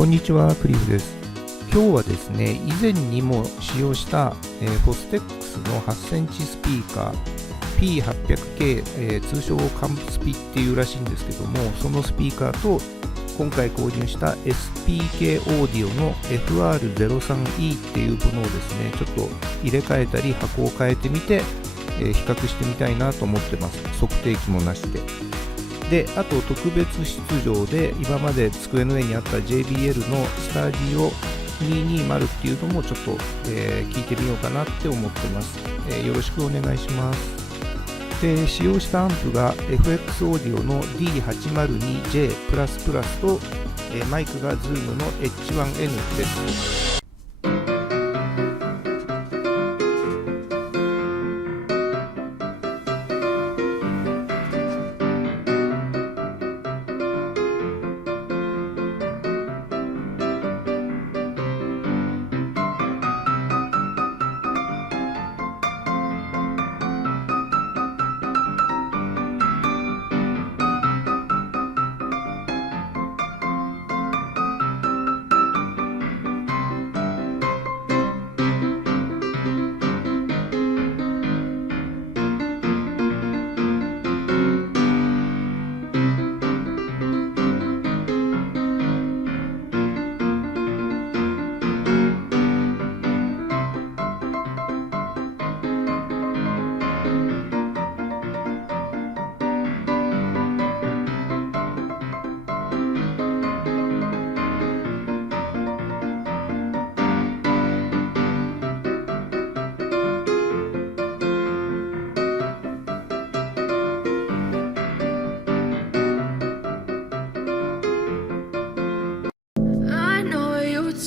こんにちは、クリフです。今日はですね、以前にも使用した、フォステックスの 8cm スピーカー P800K、通称かんすぴっていうらしいんですけども、そのスピーカーと今回購入した SPK Audio の FR03E っていうものをですね、ちょっと入れ替えたり箱を変えてみて、比較してみたいなと思ってます。測定器もなしで。で、あと特別出場で今まで机の上にあった JBL のスタジオ220っていうのもちょっと、聞いてみようかなって思ってます。よろしくお願いします。で、使用したアンプが FX オーディオの D802J++と、マイクが Zoom の H1N です。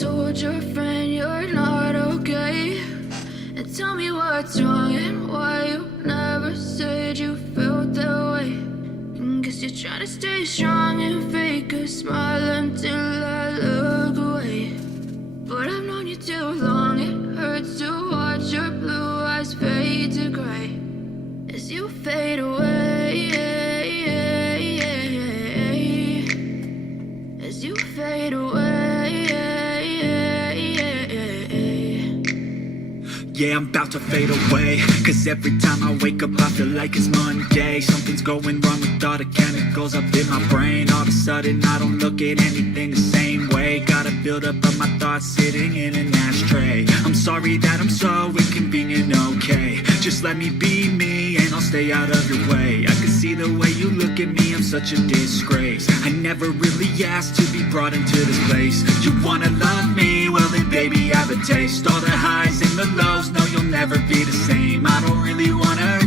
Told your friend you're not okay, and tell me what's wrong and why you never said you felt that way. And guess you're trying to stay strong and fake a smile until I look away. But I've known you too long, it hurts to watch your blue eyes fade to gray as you fade away, as you fade away. Yeah, I'm about to fade away, cause every time I wake up I feel like it's Monday. Something's going wrong with all the chemicals up in my brain. All of a sudden I don't look at anything the same way. Gotta build up of my thoughts sitting in an ashtray. I'm sorry that I'm so inconvenient, okay. Just let me be me and I'll stay out of your way. I can see the way you look at me, I'm such a disgrace. I never really asked to be brought into this place. You wanna love me? Well then baby I have a taste. All the highs and the lows, no you'll never be the same. I don't really wanna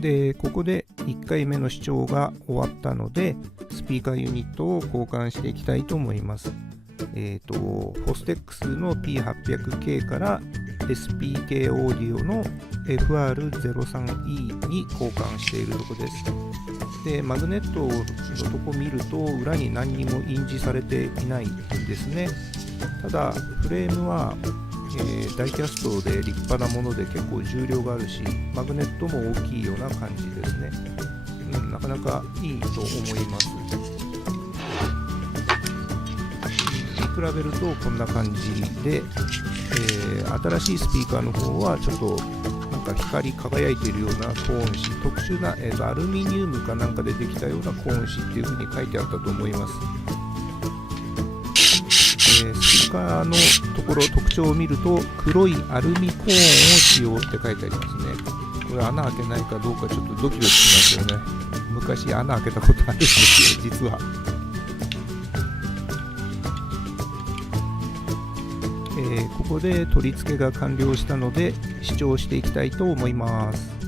で、ここで1回目の視聴が終わったので、スピーカーユニットを交換していきたいと思います。フォステックスの P800K から SPK オーディオの FR03E に交換しているところです。で、マグネットのとこ見ると、裏に何にも印字されていないんですね。ただ、フレームはダイキャストで立派なもので結構重量があるし、マグネットも大きいような感じですね。なかなかいいと思います。比べるとこんな感じで、新しいスピーカーの方はちょっとなんか光り輝いているような高音質、特殊な、アルミニウムかなんかでできたような高音質っていう風に書いてあったと思います。スピーカーのところ特徴を見ると黒いアルミコーンを使用って書いてありますね。これ穴開けないかどうかちょっとドキドキしますよね。昔穴開けたことあるんですよ、実は。ここで取り付けが完了したので試聴していきたいと思います。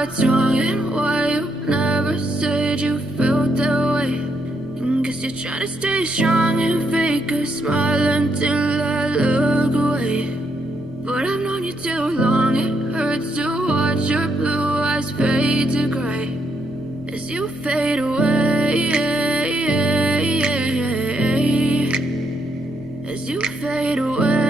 what's wrong and why you never said you felt that way. And guess you're trying to stay strong and fake a smile until I look away. But I've known you too long, it hurts to watch your blue eyes fade to gray as you fade away, as you fade away.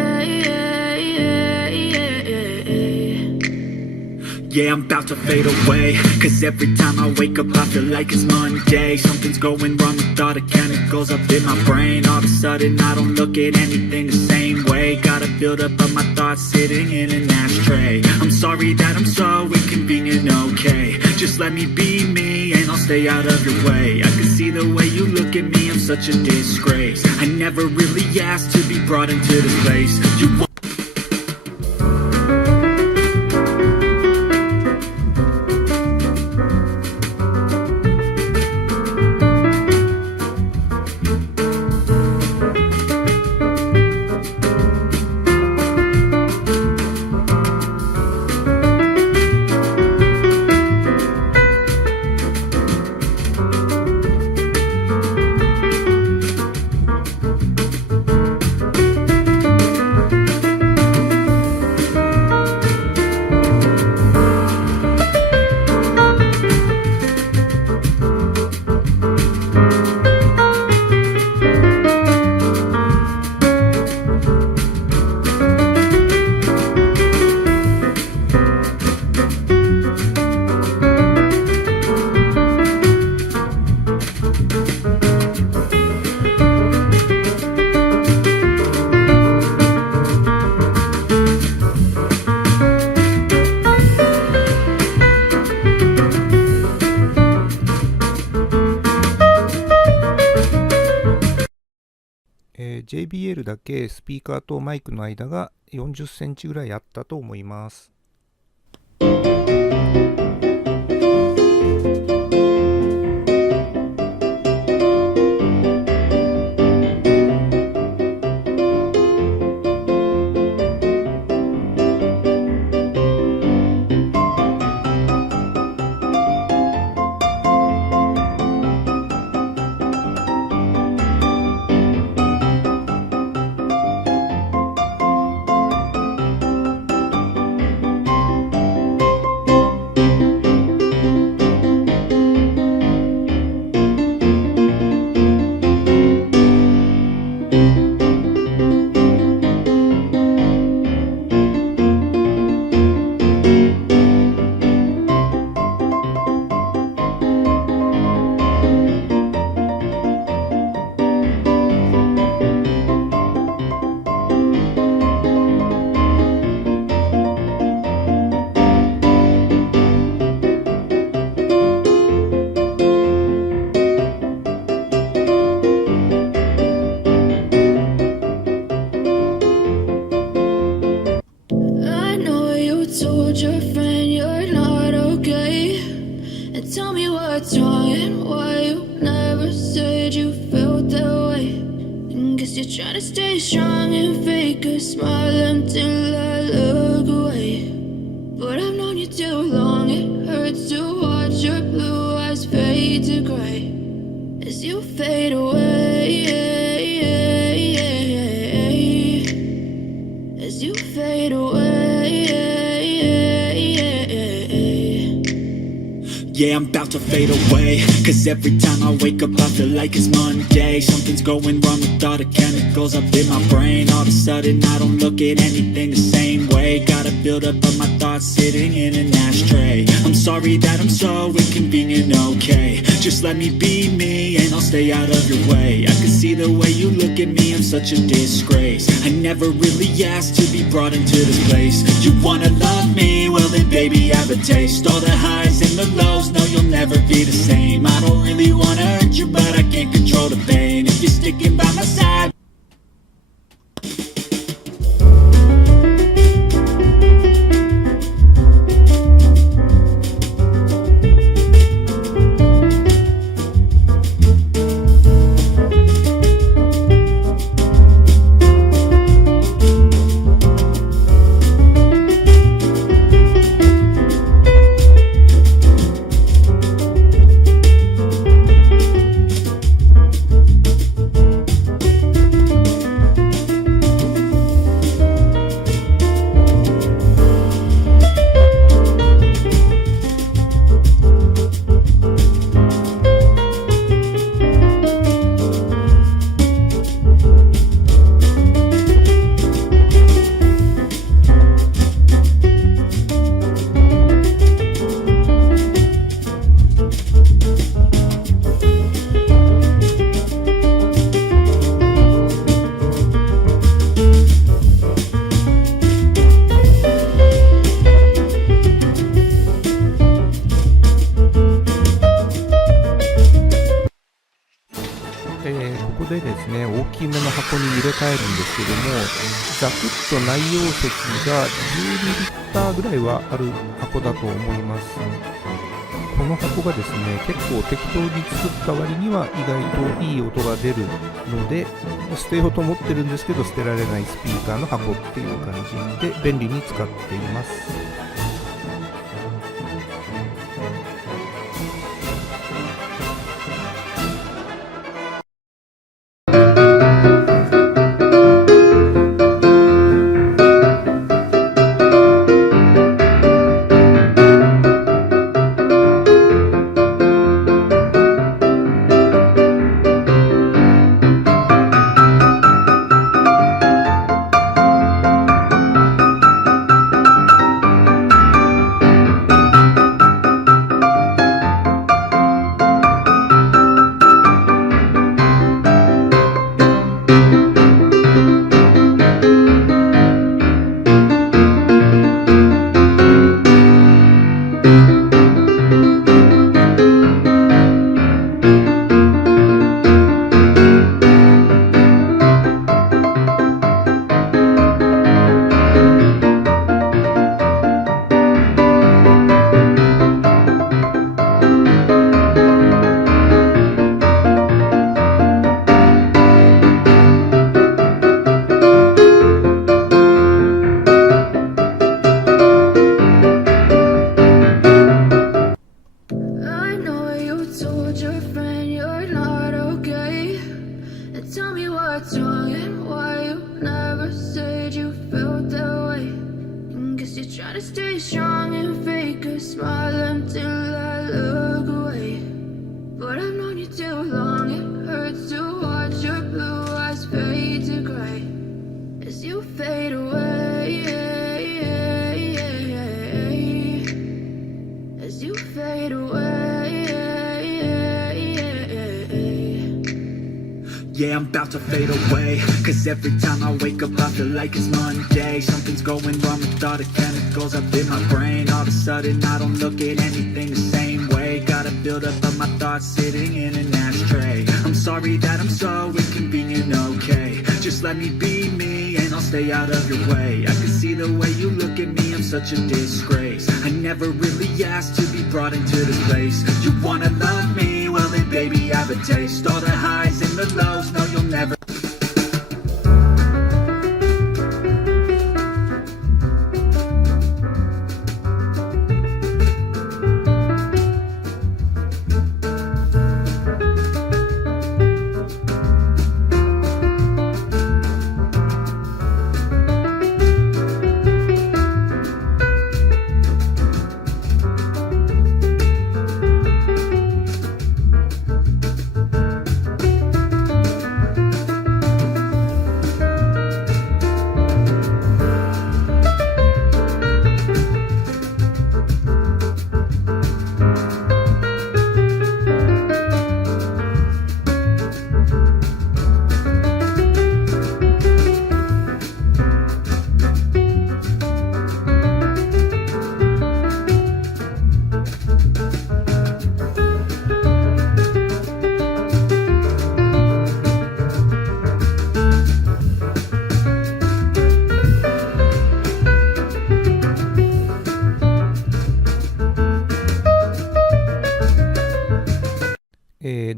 Yeah, I'm about to fade away, cause every time I wake up I feel like it's Monday. Something's going wrong with all the chemicals up in my brain. All of a sudden I don't look at anything the same way. Got a build up of my thoughts sitting in an ashtray. I'm sorry that I'm so inconvenient, okay. Just let me be me and I'll stay out of your way. I can see the way you look at me, I'm such a disgrace. I never really asked to be brought into this place. You JBL だけスピーカーとマイクの間が40センチぐらいあったと思います。And tell me what's wrong and why you never said you felt that way. And guess you're trying to stay strong and fake a smile until I look away. But I've known you too long, it hurts to watch your blue eyes fade to gray as you fade away, as you fade away. Yeah, I'm about to fade away, cause every time I wake up I feel like it's Monday. Something's going wrong with all the chemicals up in my brain. All of a sudden I don't look at anything the same way. Gotta build up of my thoughts sitting in an ashtray. I'm sorry that I'm so inconvenient, okay. Just let me be me and I'll stay out of your way. I can see the way you look at me, I'm such a disgrace. I never really asked to be brought into this place. You wanna love me? Well then baby have a taste. All the highs and the lows, no you'll never be the same. I don't really wanna hurt you but I can't control the pain. If you're sticking by my sideここでですね、大きめの箱に入れ替えるんですけども、ざくっと内容積が12リッターぐらいはある箱だと思います。この箱がですね、結構適当に作った割には意外といい音が出るので、捨てようと思ってるんですけど、捨てられないスピーカーの箱っていう感じで便利に使っています。Yeah, I'm about to fade away, cause every time I wake up I feel like it's Monday. Something's going wrong with all the chemicals up in my brain. All of a sudden I don't look at anything the same way. Gotta build up of my thoughts sitting in an ashtray. I'm sorry that I'm so inconvenient, okay. Just let me be me and I'll stay out of your way. I can see the way you look at me, I'm such a disgrace. I never really asked to be brought into this place. You wanna love me? Well then baby have a taste. All the highs and the lows, no you'll never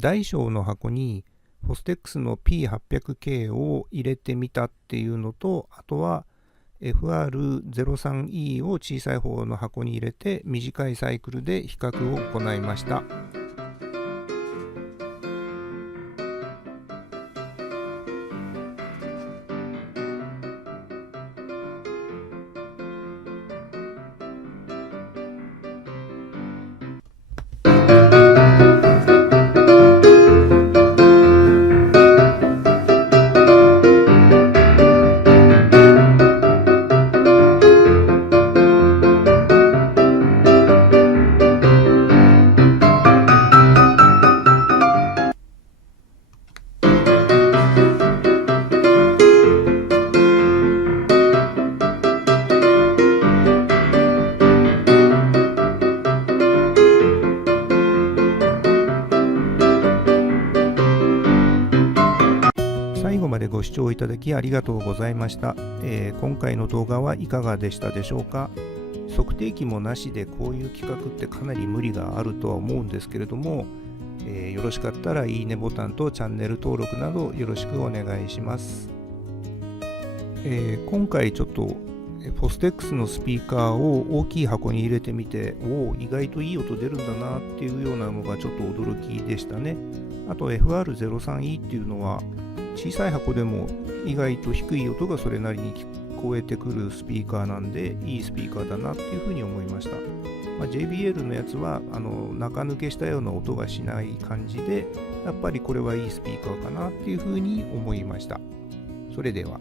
大小の箱にフォステックスの P800K を入れてみたっていうのと、あとは FR03E を小さい方の箱に入れて短いサイクルで比較を行いました。最後までご視聴いただきありがとうございました。今回の動画はいかがでしたでしょうか。測定器もなしでこういう企画ってかなり無理があるとは思うんですけれども、よろしかったらいいねボタンとチャンネル登録などよろしくお願いします。今回ちょっとフォステックスのスピーカーを大きい箱に入れてみて、意外といい音出るんだなっていうようなのがちょっと驚きでしたね。あと FR03E っていうのは小さい箱でも意外と低い音がそれなりに聞こえてくるスピーカーなんで、いいスピーカーだなっていうふうに思いました。JBL のやつは中抜けしたような音がしない感じで、やっぱりこれはいいスピーカーかなっていうふうに思いました。それでは。